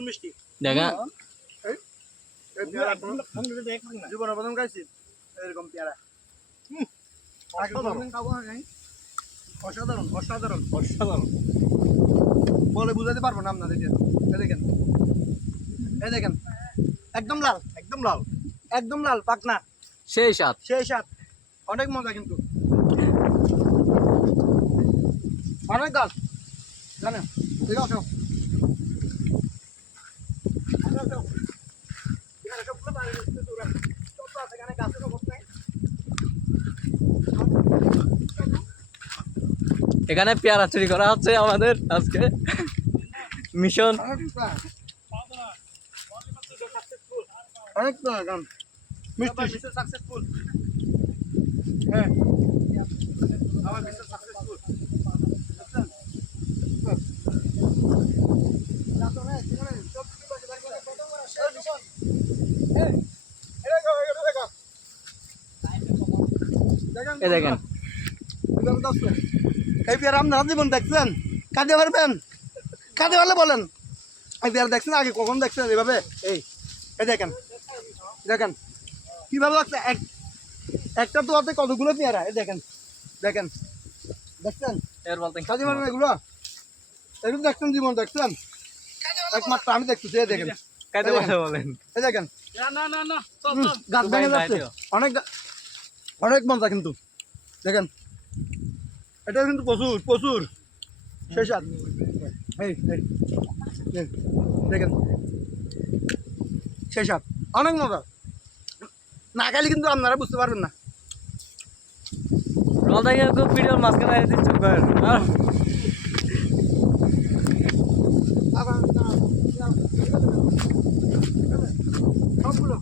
প্রচুর মিষ্টি। দেখা জীবনে প্রথম খাইছি এরকম পেয়ারা। অসাধারণ অসাধারণ অসাধারণ বলে বুঝাতে পারবো না আপনাদেরকে। এই দেখেন একদম লাল একদম লাল একদম লাল পাকনা সেই সাত সেই স্বাদ অনেক মজা কিন্তু অনেক গাছ জানেন ঠিক আছে এখানে পেয়ারা চুরি করা হচ্ছে আমাদের আজকে মিশন। অনেক গান মিষ্টি সাকসেসফুল হ্যাঁ আমার মিশন সাকসেসফুল এই দেখেন এই পেয়ারা আপনারা জীবন দেখছেন কাঁদতে পারবেন কাঁদতে পারলে বলেন এই পেয়ারা দেখছেন আগে কখন দেখছেন এইভাবে এই দেখেন দেখেন কিভাবে লাগছে একটা তো হাতে কতগুলো পেয়ারা এই দেখেন দেখেন দেখছেন এর বলতে কাঁদতে পারবেন এগুলো এগুলো দেখছেন জীবন দেখছেন একমাত্র আমি দেখতেছি এই দেখেন কাইতে বলে বলেন এই দেখেন না না না গাছ ভেঙে যাচ্ছে অনেক অনেক মজা কিন্তু দেখেন এটা কিন্তু প্রচুর প্রচুর সেই স্বাদ এই দেখেন সেই স্বাদ অনেক মজা না খাইলে কিন্তু আপনারা বুঝতে পারবেন না বলতে গেলে তো ভিডিওর মাঝখানে এসে চুপ করেন সবগুলো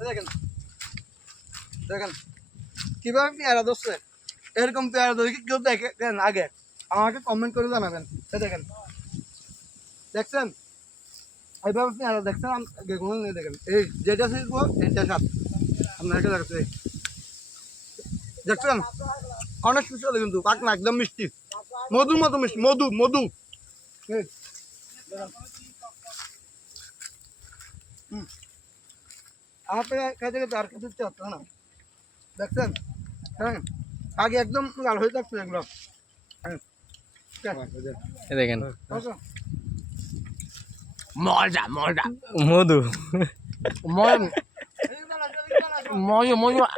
দেখেন দেখেন কিভাবে পেয়ারা ধরছে এরকম পেয়ারা ধরে কি কেউ দেখেন আগে আমাকে কমেন্ট করে জানাবেন দেখেন দেখছেন এইভাবে পেয়ারা দেখছেন দেখেন এই যেটা শিখবো এইটা সাত আপনাকে দেখছে দেখছেন অনেক সুস্বাদু কিন্তু পাক না একদম মিষ্টি মধুর মতো মিষ্টি মধু মধু আমার তো খাইতে খেতে আর খেতে ইচ্ছে হচ্ছে না দেখছেন হ্যাঁ আগে একদম লাল হয়ে থাকছে এগুলো এই দেখেন মজা মজা মধু মজা মজা মজা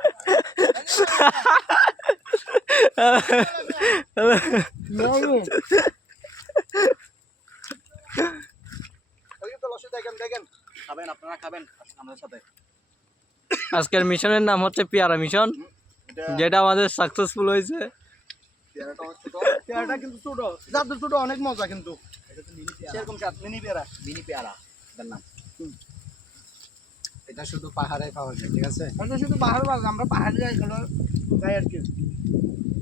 দেখেন দেখেন খাবেন আপনারা খাবেন আমাদের সাথে আজকের মিশনের নাম হচ্ছে পেয়ারা মিশন যেটা আমাদের সাকসেসফুল হয়েছে পেয়ারাটা কিন্তু ছোট যাদের ছোট অনেক মজা কিন্তু সেরকম স্বাদ মিনি পেয়ারা এটার নাম এটা শুধু পাহাড়ে পাওয়া যায় ঠিক আছে এটা শুধু পাহাড় পাওয়া যায় আমরা পাহাড়ে যাই গেলো যাই আর কি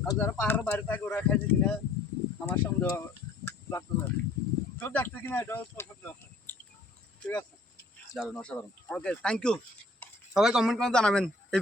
আর যারা পাহাড়ের বাইরে থাকে ওরা খাইছে কিনা আমার সন্দেহ লাগতে পারে কেউ দেখছে কিনা এটাও সন্দেহ আছে ঠিক আছে দারুণ অসাধারণ ওকে থ্যাংক ইউ সবাই কমেন্ট করে জানাবেন